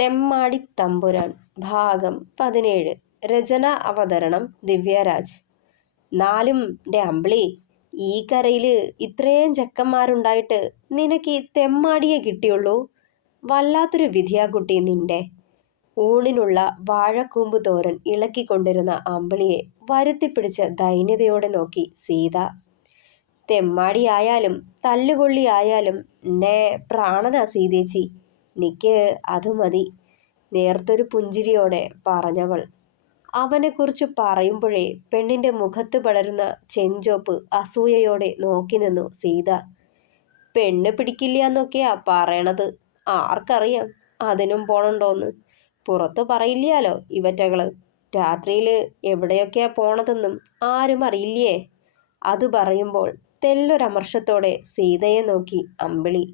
തെമ്മാടി തമ്പുരാൻ ഭാഗം 17. രചന അവതരണം ദിവ്യരാജ്. നാലും അമ്പിളി, ഈ കരയില് ഇത്രയും ചെക്കന്മാരുണ്ടായിട്ട് നിനക്ക് ഈ തെമ്മാടിയെ കിട്ടിയുള്ളൂ. വല്ലാത്തൊരു വിധിയാ കുട്ടി നിന്റെ. ഊണിനുള്ള വാഴക്കൂമ്പ് തോരൻ ഇളക്കിക്കൊണ്ടിരുന്ന അമ്പിളിയെ വരുത്തിപ്പിടിച്ച് ദൈന്യതയോടെ നോക്കി സീത. തെമ്മാടിയായാലും തല്ലുകൊള്ളിയായാലും എൻ്റെ പ്രാണനാ സീതേച്ചി, നിക്ക് അത് മതി, നേർത്തൊരു പുഞ്ചിരിയോടെ പറഞ്ഞവൾ. അവനെക്കുറിച്ച് പറയുമ്പോഴേ പെണ്ണിന്റെ മുഖത്ത് പടരുന്ന ചെഞ്ചോപ്പ് അസൂയയോടെ നോക്കി നിന്നു സീത. പെണ്ണ് പിടിക്കില്ല എന്നൊക്കെയാ പറയണത്, ആർക്കറിയാം അതിനും പോണുണ്ടോന്ന്. പുറത്തു പറയില്ലാലോ ഇവറ്റകള്. രാത്രിയില് എവിടെയൊക്കെയാ പോണതെന്നും ആരും അറിയില്ലേ. അത് പറയുമ്പോൾ തെല്ലൊരമർഷത്തോടെ സീതയെ നോക്കി അമ്പിളി.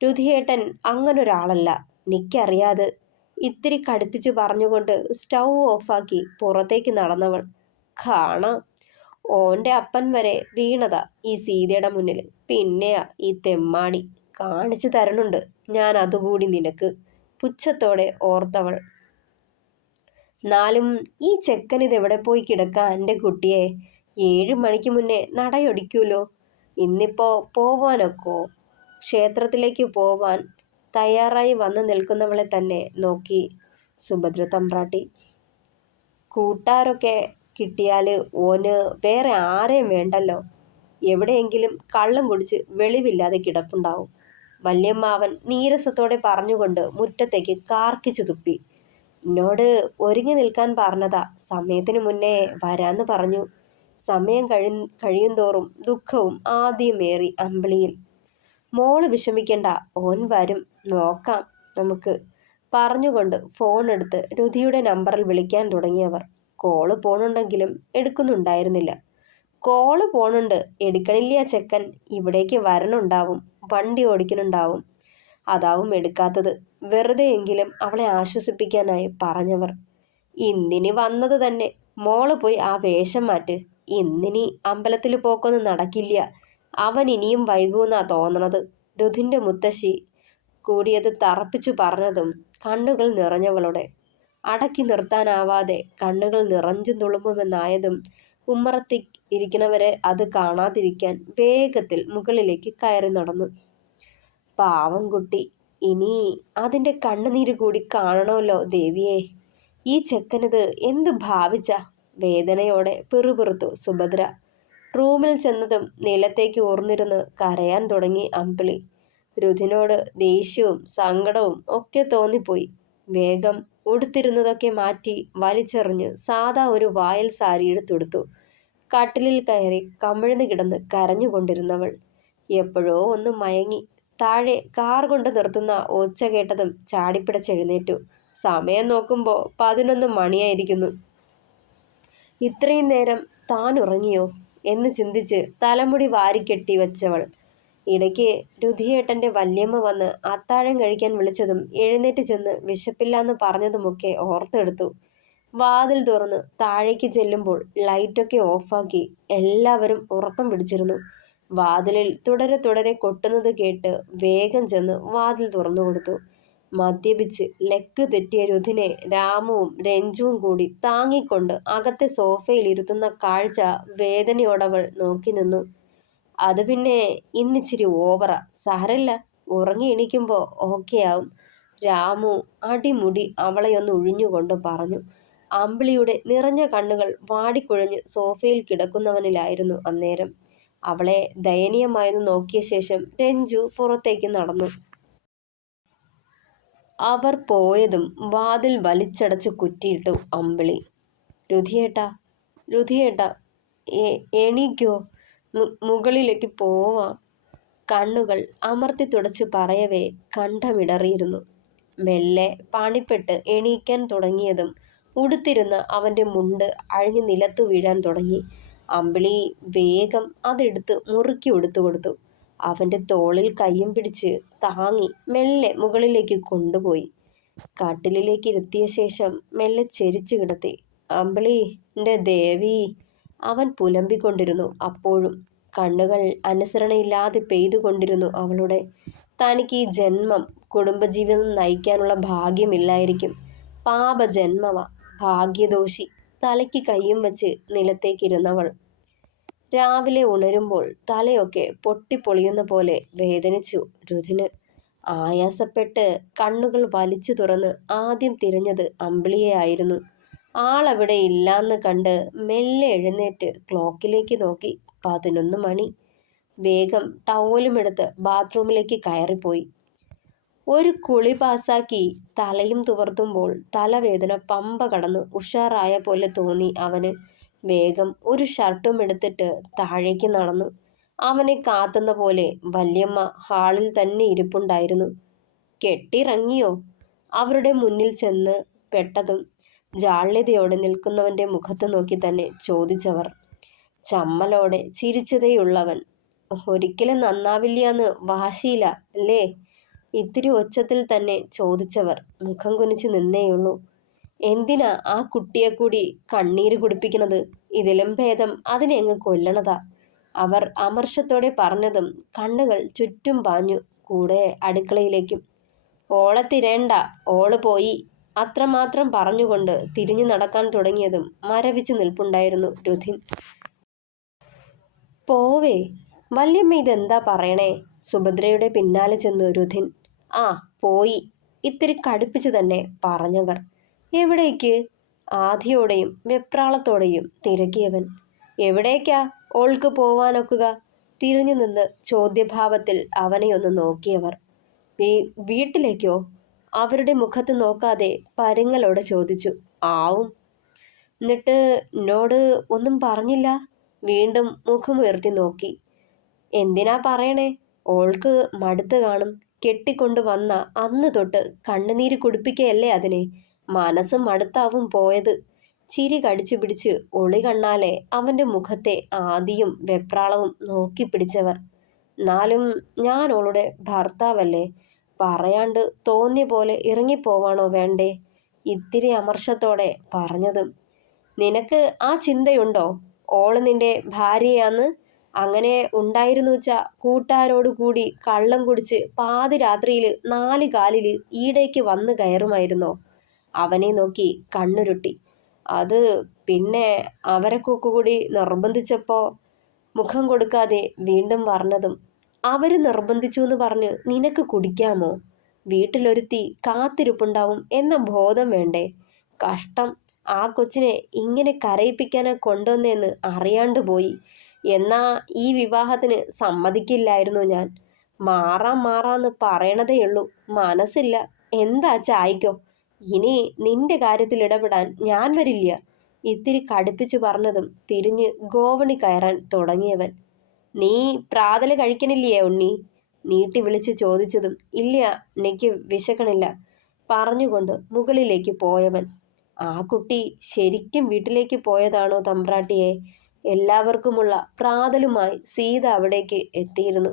രുധിയേട്ടൻ അങ്ങനൊരാളല്ല, നിക്കറിയാത്. ഇത്തിരി കടുപ്പിച്ചു പറഞ്ഞുകൊണ്ട് സ്റ്റൗ ഓഫാക്കി പുറത്തേക്ക് നടന്നവൾ. കാണാം, ഓന്റെ അപ്പൻ വരെ വീണതാ ഈ സീതയുടെ മുന്നിൽ, പിന്നെയാ ഈ തെമ്മാടി. കാണിച്ചു തരണുണ്ട് ഞാൻ അതുകൂടി നിനക്ക്, പുച്ഛത്തോടെ ഓർത്തവൾ. നാലും ഈ ചെക്കനിതെവിടെ പോയി കിടക്കാ എൻ്റെ കുട്ടിയെ? 7 മണിക്ക് മുന്നേ നടയൊടിക്കൂലോ. ഇന്നിപ്പോ പോവാനൊക്കോ? ക്ഷേത്രത്തിലേക്ക് പോവാൻ തയ്യാറായി വന്നു നിൽക്കുന്നവളെ തന്നെ നോക്കി സുഭദ്ര തമ്പ്രാട്ടി. കൂട്ടാരൊക്കെ കിട്ടിയാല് ഓന് വേറെ ആരെയും വേണ്ടല്ലോ. എവിടെയെങ്കിലും കള്ളം കുടിച്ച് വെളിവില്ലാതെ കിടപ്പുണ്ടാവും. വല്യമ്മാവൻ നീരസത്തോടെ പറഞ്ഞുകൊണ്ട് മുറ്റത്തേക്ക് കാർക്കിച്ചു തുപ്പി. എന്നോട് ഒരുങ്ങി നിൽക്കാൻ പറഞ്ഞതാ, സമയത്തിന് മുന്നേ വരാന്ന് പറഞ്ഞു. സമയം കഴിയും തോറും ദുഃഖവും ആദ്യമേറി അമ്പിളിയിൽ. മോള് വിഷമിക്കണ്ട, ഓൻ വരും, നോക്കാം നമുക്ക്, പറഞ്ഞുകൊണ്ട് ഫോൺ എടുത്ത് രുധിയുടെ നമ്പറിൽ വിളിക്കാൻ തുടങ്ങിയവർ. കോള് പോണുണ്ടെങ്കിലും എടുക്കുന്നുണ്ടായിരുന്നില്ല. കോള് പോണുണ്ട്, എടുക്കണില്ല ചെക്കൻ, ഇവിടേക്ക് വരണുണ്ടാവും, വണ്ടി ഓടിക്കുന്നുണ്ടാവും, അതാവും എടുക്കാത്തത്. വെറുതെയെങ്കിലും അവളെ ആശ്വസിപ്പിക്കാനായി പറഞ്ഞവർ. ഇന്നിനി വന്നത് തന്നെ, മോള് പോയി ആ വേഷം മാറ്റ്. ഇന്നിനി അമ്പലത്തിൽ പോക്കൊന്നും നടക്കില്ല, അവൻ ഇനിയും വൈകൂന്നാ തോന്നണത്. രുധിന്റെ മുത്തശ്ശി കൂടിയത് തറപ്പിച്ചു പറഞ്ഞതും കണ്ണുകൾ നിറഞ്ഞവളുടെ. അടക്കി നിർത്താനാവാതെ കണ്ണുകൾ നിറഞ്ഞു തുളുമ്പുമെന്നായതും ഉമ്മറത്തി ഇരിക്കണവരെ അത് കാണാതിരിക്കാൻ വേഗത്തിൽ മുകളിലേക്ക് കയറി നടന്നു. പാവം കുട്ടി, ഇനി അതിൻ്റെ കണ്ണുനീര് കൂടി കാണണമല്ലോ ദേവിയെ. ഈ ചെക്കനത് എന്ത് ഭാവിച്ച? വേദനയോടെ പിറുപിറുത്തു സുഭദ്ര. റൂമിൽ ചെന്നതും നിലത്തേക്ക് ഊർന്നിരുന്ന് കരയാൻ തുടങ്ങി അമ്പിളി. രുധിനോട് ദേഷ്യവും സങ്കടവും ഒക്കെ തോന്നിപ്പോയി. വേഗം ഉടുത്തിരുന്നതൊക്കെ മാറ്റി വലിച്ചെറിഞ്ഞ് സാധാ ഒരു വായൽ സാരി എടുത്തെടുത്തു. കട്ടിലിൽ കയറി കമിഴ്ന്ന് കിടന്ന് കരഞ്ഞുകൊണ്ടിരുന്നവൾ എപ്പോഴോ ഒന്ന് മയങ്ങി. താഴെ കാർ കൊണ്ട് നിർത്തുന്ന ഒച്ച കേട്ടതും ചാടിപ്പിടച്ചെഴുന്നേറ്റു. സമയം നോക്കുമ്പോൾ 11 മണിയായിരിക്കുന്നു. ഇത്രയും നേരം താൻ ഉറങ്ങിയോ എന്ന് ചിന്തിച്ച് തലമുടി വാരിക്കെട്ടി വച്ചവൾ ഇടയ്ക്ക് രുധിയേട്ടൻ്റെ വല്യമ്മ വന്ന് അത്താഴം കഴിക്കാൻ വിളിച്ചതും എഴുന്നേറ്റ് ചെന്ന് വിശപ്പില്ലാന്ന് പറഞ്ഞതുമൊക്കെ ഓർത്തെടുത്തു. വാതിൽ തുറന്ന് താഴേക്ക് ചെല്ലുമ്പോൾ ലൈറ്റൊക്കെ ഓഫാക്കി എല്ലാവരും ഉറക്കം പിടിച്ചിരുന്നു. വാതിലിൽ തുടരെ തുടരെ കൊട്ടുന്നത് കേട്ട് വേഗം ചെന്ന് വാതിൽ തുറന്നു കൊടുത്തു. മദ്യപിച്ച് ലെക്ക് തെറ്റിയ രുധിനെ രാമുവും രഞ്ജുവും കൂടി താങ്ങിക്കൊണ്ട് അകത്തെ സോഫയിൽ ഇരുത്തുന്ന കാഴ്ച വേദനയോടവൾ നോക്കി നിന്നു. അത് പിന്നെ ഇന്നിച്ചിരി ഓവറാ, സാരല്ല, ഉറങ്ങി എണീക്കുമ്പോൾ ഓക്കെ ആവും, രാമു അടിമുടി അവളെയൊന്ന് ഒഴിഞ്ഞുകൊണ്ട് പറഞ്ഞു. അമ്പിളിയുടെ നിറഞ്ഞ കണ്ണുകൾ വാടിക്കുഴഞ്ഞ് സോഫയിൽ കിടക്കുന്നവനിലായിരുന്നു അന്നേരം. അവളെ ദയനീയമായൊന്ന് നോക്കിയ ശേഷം രഞ്ജു പുറത്തേക്ക് നടന്നു. അവർ പോയതും വാതിൽ വലിച്ചടച്ച് കുറ്റിയിട്ടു അമ്പിളി. രുധിയേട്ടാ, രുധിയേട്ടാ, എണീക്കോ, മുകളിലേക്ക് പോവാം. കണ്ണുകൾ അമർത്തി തുടച്ച് പറയവേ കണ്ഠമിടറിയിരുന്നു. മെല്ലെ പണിപ്പെട്ട് എണീക്കാൻ തുടങ്ങിയതും ഉടുത്തിരുന്ന അവൻ്റെ മുണ്ട് അഴിഞ്ഞ് നിലത്തു വീഴാൻ തുടങ്ങി. അമ്പിളി വേഗം അതെടുത്ത് മുറുക്കി ഉടുത്തു കൊടുത്തു. അവൻ്റെ തോളിൽ കയ്യും പിടിച്ച് താങ്ങി മെല്ലെ മുകളിലേക്ക് കൊണ്ടുപോയി. കട്ടിലിലേക്ക് ഇരുത്തിയ ശേഷം മെല്ലെ ചെരിച്ചു കിടത്തി. അമ്പിളി എൻ്റെ ദേവി, അവൻ പുലമ്പിക്കൊണ്ടിരുന്നു. അപ്പോഴും കണ്ണുകൾ അനുസരണയില്ലാതെ പെയ്തുകൊണ്ടിരുന്നു അവളുടെ. തനിക്ക് ഈ ജന്മം കുടുംബജീവിതം നയിക്കാനുള്ള ഭാഗ്യമില്ലായിരിക്കും. പാപജന്മവാ, ഭാഗ്യദോഷി. തലയ്ക്ക് കയ്യും വെച്ച് നിലത്തേക്കിരുന്നവൾ രാവിലെ ഉണരുമ്പോൾ തലയൊക്കെ പൊട്ടിപ്പൊളിയുന്ന പോലെ വേദനിച്ചു രുധിന്. ആയാസപ്പെട്ട് കണ്ണുകൾ വലിച്ചു തുറന്ന് ആദ്യം തിരഞ്ഞത് അമ്പിളിയെയായിരുന്നു. ആളവിടെ ഇല്ലാന്ന് കണ്ട് മെല്ലെ എഴുന്നേറ്റ് ക്ലോക്കിലേക്ക് നോക്കി. 11 മണി. വേഗം ടവലുമെടുത്ത് ബാത്റൂമിലേക്ക് കയറിപ്പോയി. ഒരു കുളി പാസാക്കി തലയും തുവർത്തുമ്പോൾ തലവേദന പമ്പ കടന്ന് ഉഷാറായ പോലെ തോന്നി അവന്. വേഗം ഒരു ഷർട്ടും എടുത്തിട്ട് താഴേക്ക് നടന്നു. അവനെ കാത്തുന്ന പോലെ വല്യമ്മ ഹാളിൽ തന്നെ ഇരിപ്പുണ്ടായിരുന്നു. കെട്ടിറങ്ങിയോ? അവരുടെ മുന്നിൽ ചെന്ന് പെട്ടതും ജാള്യതയോടെ നിൽക്കുന്നവന്റെ മുഖത്ത് നോക്കി തന്നെ ചോദിച്ചവർ. ചമ്മലോടെ ചിരിച്ചതേയുള്ളവൻ. ഒരിക്കലും നന്നാവില്ലാന്ന് വാശിയില്ല അല്ലേ? ഇത്തിരി ഒച്ചത്തിൽ തന്നെ ചോദിച്ചവർ മുഖം കുനിച്ച് നിന്നേയുള്ളൂ. എന്തിനാ ആ കുട്ടിയെ കൂടി കണ്ണീര് കുടിപ്പിക്കണത്? ഇതിലും ഭേദം അതിനെ അങ്ങ് കൊല്ലണതാ. അവർ അമർഷത്തോടെ പറഞ്ഞതും കണ്ണുകൾ ചുറ്റും പാഞ്ഞു, കൂടെ അടുക്കളയിലേക്കും. ഓളെ തിരയണ്ട, ഓള് പോയി. അത്രമാത്രം പറഞ്ഞുകൊണ്ട് തിരിഞ്ഞു നടക്കാൻ തുടങ്ങിയതും മരവിച്ചു നിൽപ്പുണ്ടായിരുന്നു രുധിൻ. പോവേ വല്യമ്മ, ഇതെന്താ പറയണേ? സുഭദ്രയുടെ പിന്നാലെ ചെന്നു രുധിൻ. ആ പോയി, ഇത്തിരി കടുപ്പിച്ചു തന്നെ പറഞ്ഞവർ. എവിടേക്ക്? ആധിയോടെയും വെപ്രാളത്തോടെയും തിരക്കിയവൻ. എവിടേക്കാ ഓൾക്ക് പോവാനൊക്കുക? തിരിഞ്ഞു നിന്ന് ചോദ്യഭാവത്തിൽ അവനെയൊന്ന് നോക്കിയവർ. വീട്ടിലേക്കോ? അവരുടെ മുഖത്ത് നോക്കാതെ പരുങ്ങലോടെ ചോദിച്ചു. ആവും. എന്നിട്ട് എന്നോട് ഒന്നും പറഞ്ഞില്ല? വീണ്ടും മുഖമുയർത്തി നോക്കി. എന്തിനാ പറയണേ? ഓൾക്ക് മടുത്ത് കാണും. കെട്ടിക്കൊണ്ടു വന്ന അന്ന് തൊട്ട് കണ്ണുനീര് കുടിപ്പിക്കയല്ലേ അതിനെ. മനസ്സ് മടുത്താവും പോയത്. ചിരി കടിച്ചു പിടിച്ച് ഒളി കണ്ണാലെ അവന്റെ മുഖത്തെ ആദിയും വെപ്രാളവും നോക്കി പിടിച്ചവർ. എന്നാലും ഞാൻ ഓളുടെ ഭർത്താവല്ലേ? പറയാണ്ട് തോന്നിയ പോലെ ഇറങ്ങിപ്പോവാണോ വേണ്ടേ? ഇത്തിരി അമർഷത്തോടെ പറഞ്ഞതും. നിനക്ക് ആ ചിന്തയുണ്ടോ? ഓള് നിന്റെ ഭാര്യയാന്ന്? അങ്ങനെ ഉണ്ടായിരുന്നു വെച്ചാ കൂട്ടുകാരോട് കൂടി കള്ളം കുടിച്ച് പാതിരാത്രിയിൽ 4 കാലിൽ ഈടേക്ക് വന്ന് കയറുമായിരുന്നോ? അവനെ നോക്കി കണ്ണുരുട്ടി. അത് പിന്നെ അവരൊക്കെ കൂടി നിർബന്ധിച്ചപ്പോ. മുഖം കൊടുക്കാതെ വീണ്ടും പറഞ്ഞതും. അവര് നിർബന്ധിച്ചു എന്ന് പറഞ്ഞ് നിനക്ക് കുടിക്കാമോ? വീട്ടിലൊരുത്തി കാത്തിരിപ്പുണ്ടാവും എന്ന ബോധം വേണ്ടേ? കഷ്ടം, ആ കൊച്ചിനെ ഇങ്ങനെ കരയിപ്പിക്കാനാ കൊണ്ടുവന്നേന്ന് അറിയാണ്ട് പോയി. എന്നാ ഈ വിവാഹത്തിന് സമ്മതിക്കില്ലായിരുന്നു ഞാൻ. മാറാന്ന് പറയണതേയുള്ളൂ, മനസ്സില്ല. എന്താ ചായ്ക്കോ? ഇനി നിന്റെ കാര്യത്തിൽ ഇടപെടാൻ ഞാൻ വരില്ല. ഇത്തിരി കടുപ്പിച്ചു പറഞ്ഞതും തിരിഞ്ഞ് ഗോവണി കയറാൻ തുടങ്ങിയവൻ. നീ പ്രാതല് കഴിക്കണില്ലേ ഉണ്ണി? നീട്ടി വിളിച്ച് ചോദിച്ചതും. ഇല്ല, എനിക്ക് വിശക്കണില്ല പറഞ്ഞുകൊണ്ട് മുകളിലേക്ക് പോയവൻ. ആ കുട്ടി ശരിക്കും വീട്ടിലേക്ക് പോയതാണോ തമ്പ്രാട്ടിയെ? എല്ലാവർക്കുമുള്ള പ്രാതലുമായി സീത അവിടേക്ക് എത്തിയിരുന്നു.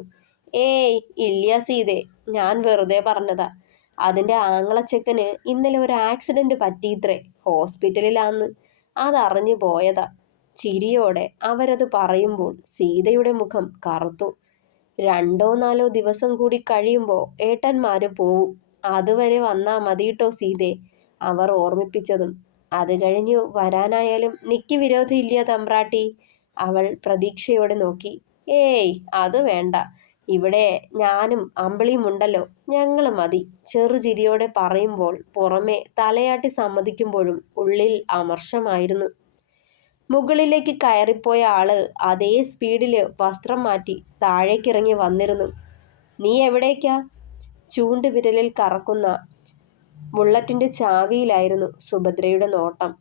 ഏയ് ഇല്ല സീതേ, ഞാൻ വെറുതെ പറഞ്ഞതാ. അതിൻ്റെ ആങ്ങളച്ചക്കന് ഇന്നലെ ഒരു ആക്സിഡന്റ് പറ്റിയിത്രേ, ഹോസ്പിറ്റലിലാന്ന്. അതറിഞ്ഞു പോയതാ. ചിരിയോടെ അവരത് പറയുമ്പോൾ സീതയുടെ മുഖം കറുത്തു. 2 or 4 ദിവസം കൂടി കഴിയുമ്പോൾ ഏട്ടന്മാര് പോവും. അതുവരെ വന്നാ മതിട്ടോ സീതേ, അവർ ഓർമ്മിപ്പിച്ചതും. അത് കഴിഞ്ഞു വരാനായാലും നിക്ക് വിരോധമില്ല തമ്പ്രാട്ടി. അവൾ പ്രതീക്ഷയോടെ നോക്കി. ഏയ് അത് വേണ്ട, ഇവിടെ ഞാനും അമ്പിളിയും ഉണ്ടല്ലോ, ഞങ്ങള് മതി. ചെറുചിരിയോടെ പറയുമ്പോൾ പുറമെ തലയാട്ടി സമ്മതിക്കുമ്പോഴും ഉള്ളിൽ അമർഷമായിരുന്നു. മുകളിലേക്ക് കയറിപ്പോയ ആള് അതേ സ്പീഡില് വസ്ത്രം മാറ്റി താഴേക്കിറങ്ങി വന്നിരുന്നു. നീ എവിടേക്കാ? ചൂണ്ടുവിരലിൽ കറക്കുന്ന ബുള്ളറ്റിന്റെ ചാവിയിലായിരുന്നു സുഭദ്രയുടെ നോട്ടം.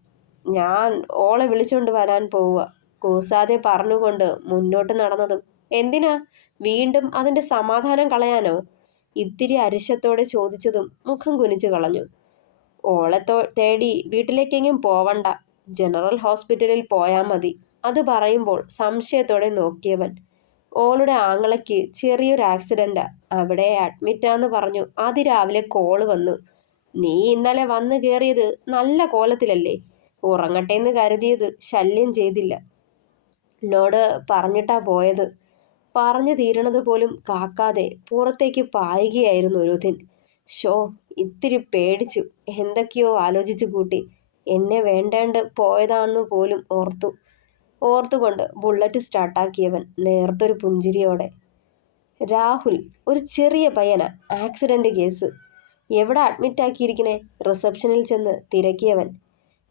ഞാൻ ഓളെ വിളിച്ചോണ്ട് വരാൻ പോവുക, കൂസാതെ പറഞ്ഞുകൊണ്ട് മുന്നോട്ട് നടന്നതും. എന്തിനാ? വീണ്ടും അതിന്റെ സമാധാനം കളയാനോ? ഇത്തിരി അരിശത്തോടെ ചോദിച്ചതും മുഖം കുനിച്ചു കളഞ്ഞു. ഓളെ തേടി വീട്ടിലേക്കെങ്കിലും പോവണ്ട, ജനറൽ ഹോസ്പിറ്റലിൽ പോയാ മതി. അത് പറയുമ്പോൾ സംശയത്തോടെ നോക്കിയവൻ. ഓളുടെ ആങ്ങളയ്ക്ക് ചെറിയൊരു ആക്സിഡന്റാ, അവിടെ അഡ്മിറ്റാന്ന് പറഞ്ഞു അതിരാവിലെ കോള് വന്നു. നീ ഇന്നലെ വന്നു കയറിയത് നല്ല കോലത്തിലല്ലേ? ഉറങ്ങട്ടെന്ന് കരുതിയത് ശല്യം ചെയ്തില്ല. എന്നോട് പറഞ്ഞിട്ടാ പോയത്. പറഞ്ഞു തീരണത് പോലും കാക്കാതെ പുറത്തേക്ക് പായുകയായിരുന്നു രുധിൻ. ഷോ, ഇത്തിരി പേടിച്ചു. എന്തൊക്കെയോ ആലോചിച്ചു കൂട്ടി. എന്നെ വേണ്ടാണ്ട് പോയതാണെന്ന് പോലും ഓർത്തുകൊണ്ട് ബുള്ളറ്റ് സ്റ്റാർട്ടാക്കിയവൻ നേർത്തൊരു പുഞ്ചിരിയോടെ. രാഹുൽ, ഒരു ചെറിയ പയ്യന, ആക്സിഡന്റ് കേസ്. എവിടെ അഡ്മിറ്റ് ആക്കിയിരിക്കണേ? റിസപ്ഷനിൽ ചെന്ന് തിരക്കിയവൻ.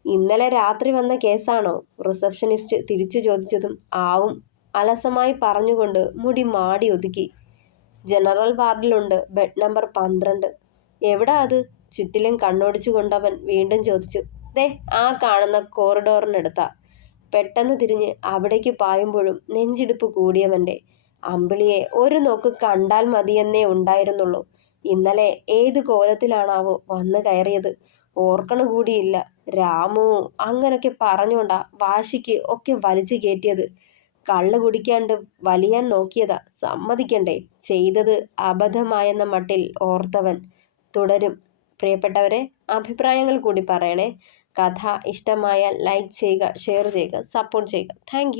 ഇന്നലെ രാത്രി വന്ന കേസാണോ? റിസപ്ഷനിസ്റ്റ് തിരിച്ചു ചോദിച്ചതും ആവും അലസമായി പറഞ്ഞുകൊണ്ട് മുടി മാടി ഒതുക്കി. ജനറൽ വാർഡിലുണ്ട്, ബെഡ് നമ്പർ 12. എവിടാ അത്? ചുറ്റിലും കണ്ണോടിച്ചു കൊണ്ടവൻ വീണ്ടും ചോദിച്ചു. ദേ, ആ കാണുന്ന കോറിഡോറിനടുത്താ. പെട്ടെന്ന് തിരിഞ്ഞ് അവിടേക്ക് പായുമ്പോഴും നെഞ്ചിടിപ്പ് കൂടിയവൻ്റെ. അമ്പിളിയെ ഒരു നോക്ക് കണ്ടാൽ മതിയെന്നേ ഉണ്ടായിരുന്നുള്ളൂ. ഇന്നലെ ഏത് കോലത്തിലാണാവോ വന്നു കയറിയത്, ഓർക്കണ കൂടിയില്ല. രാമു അങ്ങനൊക്കെ പറഞ്ഞോണ്ടാ വാശിക്ക് ഒക്കെ വലിച്ചു കയറ്റിയത്. കള്ള് കുടിക്കാണ്ട് വലിയാൻ നോക്കിയതാ, സമ്മതിക്കണ്ടേ? ചെയ്തത് അബദ്ധമായെന്ന മട്ടിൽ ഓർത്തവൻ. തുടരും. പ്രിയപ്പെട്ടവരെ, അഭിപ്രായങ്ങൾ കൂടി പറയണേ. കഥ ഇഷ്ടമായാൽ ലൈക്ക് ചെയ്യുക, ഷെയർ ചെയ്യുക, സപ്പോർട്ട് ചെയ്യുക. താങ്ക്